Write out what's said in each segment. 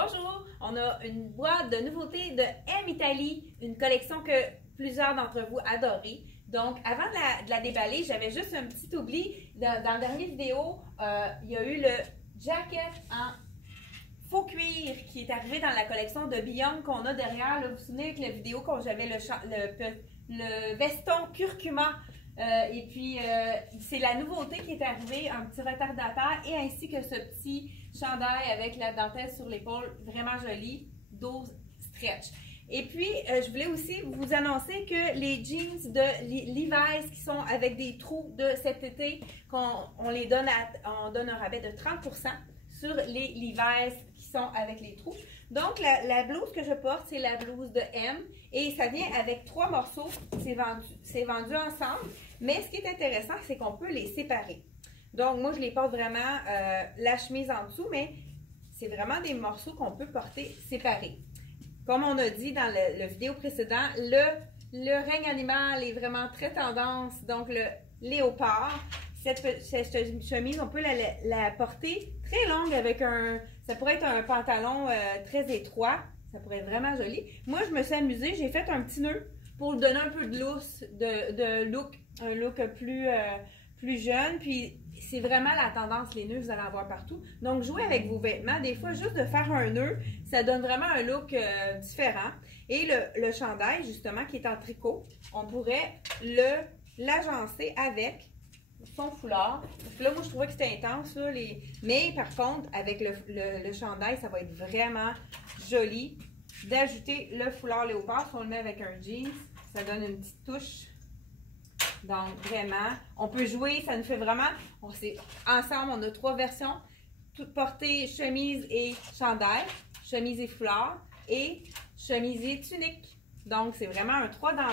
Bonjour, on a une boîte de nouveautés de M Italie, une collection que plusieurs d'entre vous adorez. Donc, avant de la déballer, j'avais juste un petit oubli. Dans la dernière vidéo, il y a eu le jacket en faux cuir qui est arrivé dans la collection de Beyond qu'on a derrière. Là, vous vous souvenez avec la vidéo quand j'avais le veston curcuma. Et puis, c'est la nouveauté qui est arrivée, un petit retardateur et ainsi que ce petit chandail avec la dentelle sur l'épaule, vraiment joli, 12 stretch. Et puis, je voulais aussi vous annoncer que les jeans de Levi's qui sont avec des trous de cet été, on les donne on donne un rabais de 30% sur les Levi's qui sont avec les trous. Donc, la blouse que je porte, c'est la blouse de M et ça vient avec 3 morceaux. C'est vendu ensemble. Mais ce qui est intéressant, c'est qu'on peut les séparer. Donc, moi, je les porte vraiment la chemise en dessous, mais c'est vraiment des morceaux qu'on peut porter séparés. Comme on a dit dans le vidéo précédent, le règne animal est vraiment très tendance. Donc, le léopard. Cette chemise, on peut la porter très longue avec ça pourrait être un pantalon très étroit. Ça pourrait être vraiment joli. Moi, je me suis amusée. J'ai fait un petit nœud pour donner un peu de look, un look plus jeune. Puis, c'est vraiment la tendance, les nœuds, vous allez en voir partout. Donc, jouez avec vos vêtements. Des fois, juste de faire un nœud, ça donne vraiment un look différent. Et le chandail, justement, qui est en tricot, on pourrait l'agencer avec son foulard. Parce que là, moi, je trouvais que c'était intense, là, mais par contre, avec le chandail, ça va être vraiment joli d'ajouter le foulard léopard. Si on le met avec un jeans, ça donne une petite touche. Donc, vraiment, on peut jouer, ça nous fait vraiment... Ensemble, on a 3 versions. Toute portée chemise et chandail, chemise et foulard et chemise et tunique. Donc, c'est vraiment un 3 dans 1.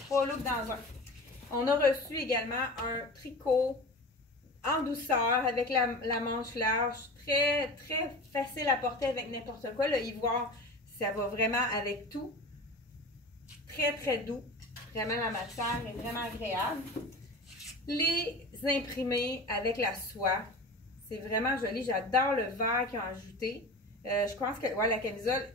3 looks dans 1. On a reçu également un tricot en douceur avec la manche large, très, très facile à porter avec n'importe quoi. Le ivoire, ça va vraiment avec tout. Très, très doux. Vraiment, la matière est vraiment agréable. Les imprimés avec la soie, c'est vraiment joli. J'adore le vert qu'ils ont ajouté. Je pense que ouais, la camisole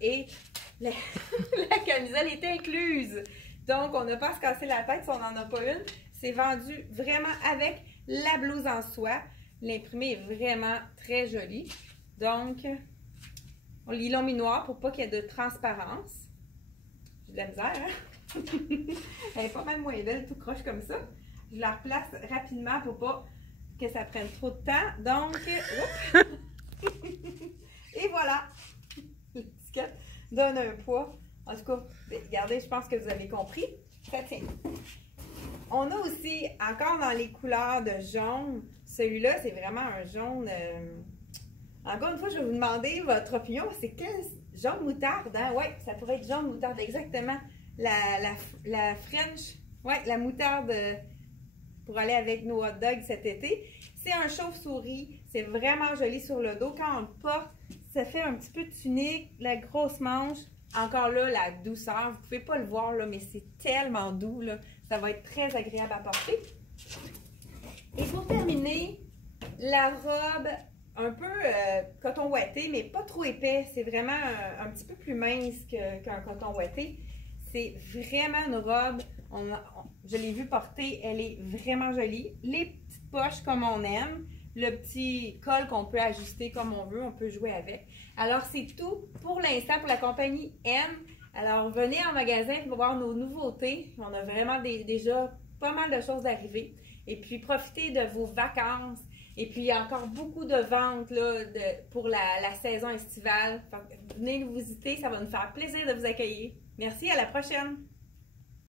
la camisole est incluse. Donc, on n'a pas à se casser la tête si on n'en a pas une. C'est vendu vraiment avec la blouse en soie. L'imprimé est vraiment très joli. Donc, ils l'ont mis noir pour pas qu'il y ait de transparence. J'ai de la misère, hein? Elle est pas mal moins belle, tout croche comme ça. Je la replace rapidement pour pas que ça prenne trop de temps. Donc, et voilà! L'étiquette donne un poids. En tout cas, regardez, je pense que vous avez compris. Ça tient. On a aussi, encore dans les couleurs de jaune, celui-là, c'est vraiment un jaune... Encore une fois, je vais vous demander votre opinion. C'est quel jaune moutarde, hein? Oui, ça pourrait être jaune moutarde, exactement. La French, ouais, la moutarde pour aller avec nos hot dogs cet été. C'est un chauve-souris. C'est vraiment joli sur le dos. Quand on le porte, ça fait un petit peu de tunique, la grosse manche. Encore là, la douceur, vous ne pouvez pas le voir, là, mais c'est tellement doux, là. Ça va être très agréable à porter. Et pour terminer, la robe un peu coton ouaté, mais pas trop épais. C'est vraiment un petit peu plus mince qu'un coton ouaté. C'est vraiment une robe, je l'ai vue porter, elle est vraiment jolie. Les petites poches comme on aime. Le petit col qu'on peut ajuster comme on veut, on peut jouer avec. Alors, c'est tout pour l'instant pour la compagnie M. Alors, venez en magasin pour voir nos nouveautés. On a vraiment déjà pas mal de choses arrivées. Et puis, profitez de vos vacances. Et puis, il y a encore beaucoup de ventes là, pour la saison estivale. Venez nous visiter, ça va nous faire plaisir de vous accueillir. Merci, à la prochaine!